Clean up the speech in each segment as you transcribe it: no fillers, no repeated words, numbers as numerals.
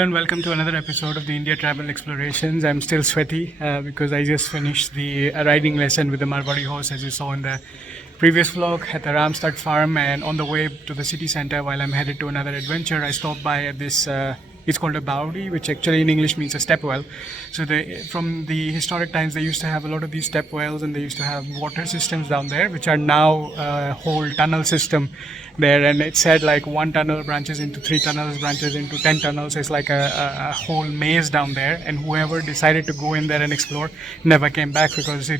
And welcome to another episode of the India Travel Explorations. I'm still sweaty because I just finished the riding lesson with the Marwari horse, as you saw in the previous vlog, at the Ramstad farm. And on the way to the city center, while I'm headed to another adventure, I stopped by at this it's called a baudi, which actually in English means a step well. So from the historic times, they used to have a lot of these step wells, and they used to have water systems down there, which are now a whole tunnel system there. And it said like one tunnel branches into 3 tunnels, branches into 10 tunnels. It's like a whole maze down there. And whoever decided to go in there and explore never came back, because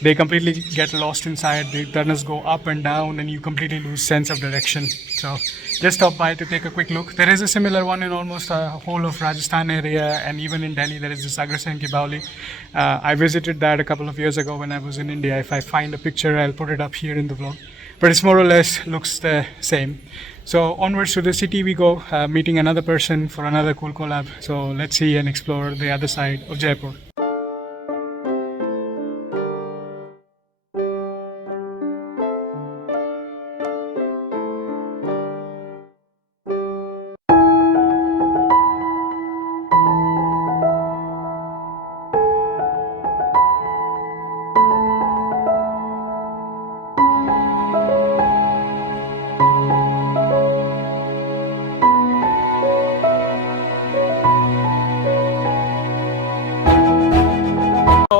they completely get lost inside. The tunnels go up and down, and you completely lose sense of direction. So just stop by to take a quick look. There is a similar one in almost a whole of Rajasthan area, and even in Delhi there is this Agrasen ki Bauli. I visited that a couple of years ago when I was in India. If I find a picture, I'll put it up here in the vlog. But it's more or less looks the same. So onwards to the city we go, meeting another person for another cool collab. So let's see and explore the other side of Jaipur.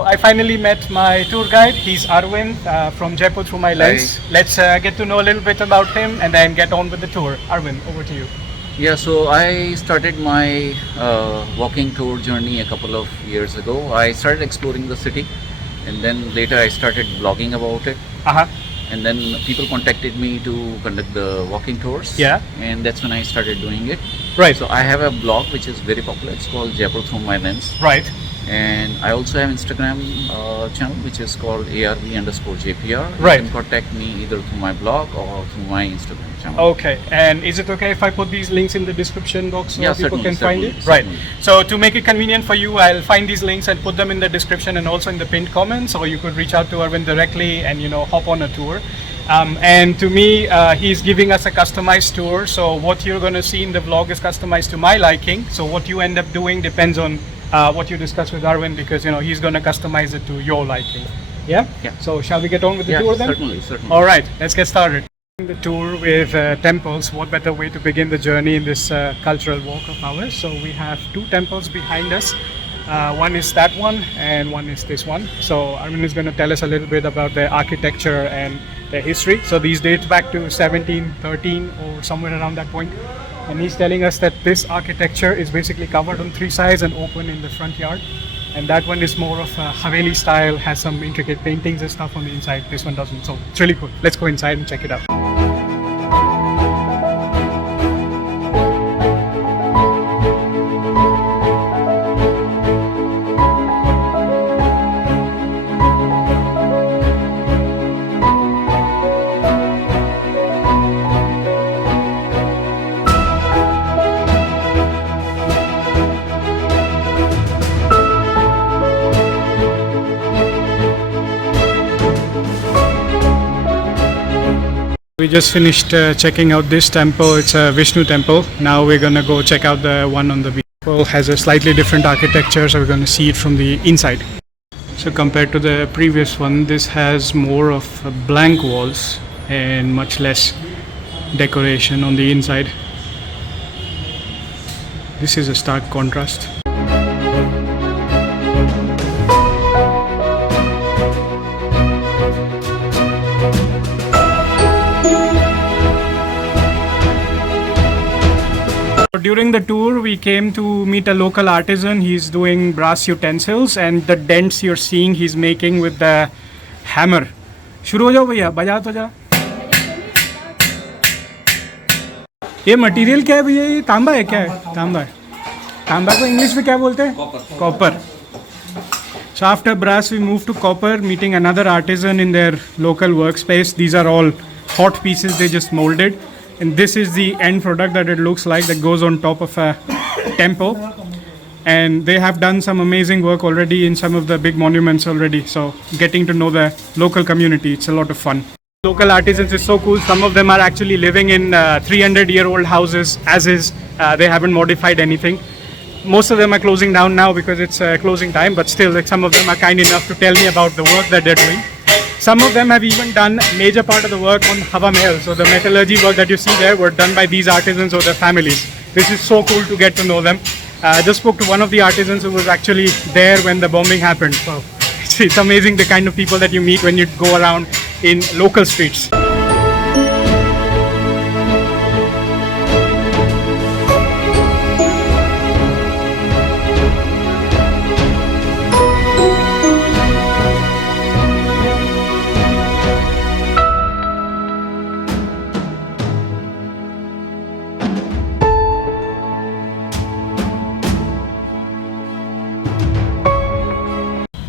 I finally met my tour guide. He's Arvind from Jaipur Through My Lens. Hi. Let's get to know a little bit about him and then get on with the tour. Arvind, over to you. Yeah, so I started my walking tour journey a couple of years ago. I started exploring the city, and then later I started blogging about it. And then people contacted me to conduct the walking tours. Yeah. And that's when I started doing it. Right. So I have a blog which is very popular. It's called Jaipur Through My Lens. Right. And I also have Instagram channel which is called ARV_JPR. Right. You can contact me either through my blog or through my Instagram channel. Okay. And is it okay if I put these links in the description box so Yeah, people certainly, can find it? certainly, Right. certainly. So to make it convenient for you, I'll find these links and put them in the description and also in the pinned comments, or you could reach out to Arvind directly and hop on a tour. And to me, he's giving us a customized tour. So what you're going to see in the vlog is customized to my liking. So what you end up doing depends on what you discuss with Arvind, because he's going to customize it to your liking. Yeah? Yeah. So shall we get on with the Yeah, tour then? certainly. All right, let's get started. The tour with temples. What better way to begin the journey in this cultural walk of ours? So we have 2 temples behind us. One is that one and one is this one. So Arvind is going to tell us a little bit about the architecture and the history. So these date back to 1713 or somewhere around that point. And he's telling us that this architecture is basically covered on 3 sides and open in the front yard. And that one is more of a Haveli style, has some intricate paintings and stuff on the inside. This one doesn't. So it's really cool. Let's go inside and check it out. We just finished checking out this temple. It's a Vishnu Temple. Now we're gonna go check out the one on the beach. Temple has a slightly different architecture, so we're gonna see it from the inside. So compared to the previous one, this has more of blank walls and much less decoration on the inside. This is a stark contrast. During the tour, we came to meet a local artisan. He's doing brass utensils, and the dents you're seeing he's making with the hammer. शुरू हो जाओ भैया, बजा तो जा. ये material क्या है भैया? ये तांबा है क्या है? तांबा है. तांबा को इंग्लिश में क्या बोलते हैं? Copper. So after brass, we moved to copper, meeting another artisan in their local workspace. These are all hot pieces they just molded. And this is the end product that it looks like, that goes on top of a temple. And they have done some amazing work already in some of the big monuments already. So getting to know the local community, it's a lot of fun. Local artisans is so cool. Some of them are actually living in 300-year-old houses as is. They haven't modified anything. most of them are closing down now because it's closing time, but still, like, some of them are kind enough to tell me about the work that they're doing. Some of them have even done a major part of the work on Hawa Mahal. So the metallurgy work that you see there were done by these artisans or their families. This is so cool to get to know them. I just spoke to one of the artisans who was actually there when the bombing happened. So it's amazing the kind of people that you meet when you go around in local streets.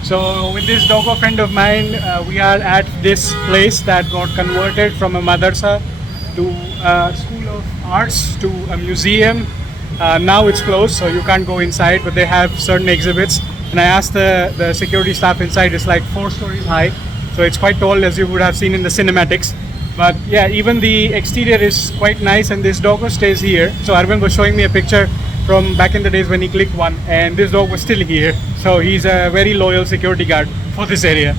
So with this doggo friend of mine, we are at this place that got converted from a madrasa to a school of arts to a museum. Now it's closed, so you can't go inside, but they have certain exhibits. And I asked the security staff inside, it's like 4 stories high, so it's quite tall, as you would have seen in the cinematics. But yeah, even the exterior is quite nice, and this doggo stays here. So Arvind was showing me a picture from back in the days when he clicked one, and this dog was still here. So he's a very loyal security guard for this area.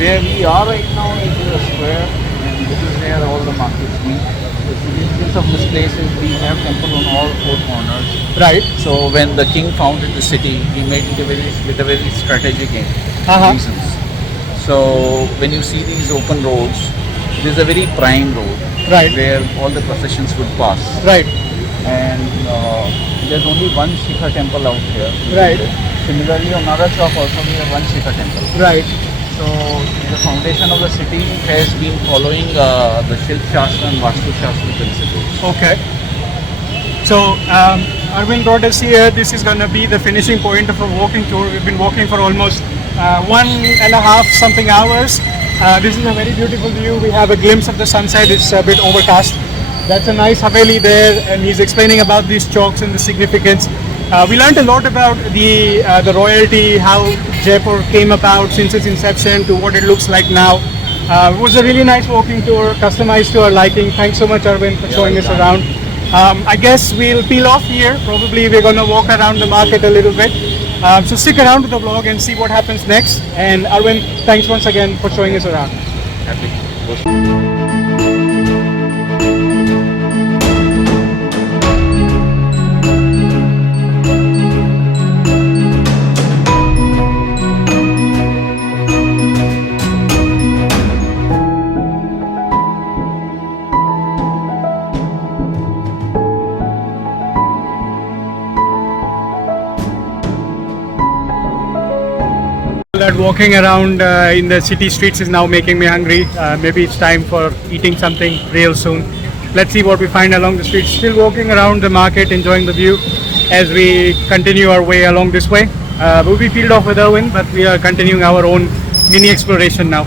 Where we are right now is the square, and this is where all the markets meet. The significance of this place is we have temple on all 4 corners. Right. So when the king founded the city, he made it with a very strategic reasons. So when you see these open roads, it is a very prime road, Right. where all the processions would pass. Right. And there's only one Shikha temple out here. Right. Similarly, on Nara Chowk also we have one Shikha temple. Right. So the foundation of the city has been following the Shilp Shastra and Vastu Shastra principles. Okay. So Arvind brought us here. This is going to be the finishing point of a walking tour. We've been walking for almost 1.5 something hours. This is a very beautiful view. We have a glimpse of the sunset. It's a bit overcast. That's a nice haveli there, and he's explaining about these chalks and the significance. We learned a lot about the royalty, how Jaipur came about since its inception to what it looks like now. It was a really nice walking tour, customized to our liking. Thanks so much, Arvind, for showing us around. I guess we'll peel off here. Probably we're going to walk around the market a little bit. So stick around to the vlog and see what happens next. And Arvind, thanks once again for showing us around. Happy. That walking around in the city streets is now making me hungry. Maybe it's time for eating something real soon. Let's see what we find along the streets. Still walking around the market, enjoying the view as we continue our way along this way. We'll be peeled off with Arvind, but we are continuing our own mini exploration now.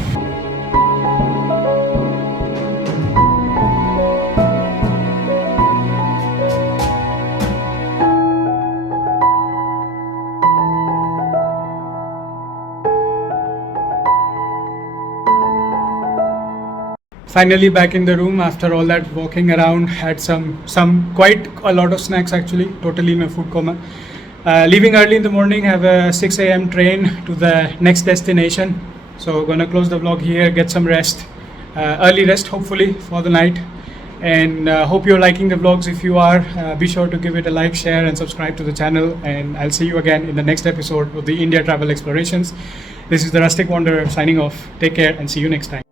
Finally back in the room after all that walking around. Had some quite a lot of snacks actually, totally my food coma. Leaving early in the morning, have a 6 a.m. train to the next destination. So gonna close the vlog here, get some rest, early rest hopefully for the night. And hope you're liking the vlogs. If you are, be sure to give it a like, share and subscribe to the channel. And I'll see you again in the next episode of the India Travel Explorations. This is the Rustic Wanderer signing off. Take care and see you next time.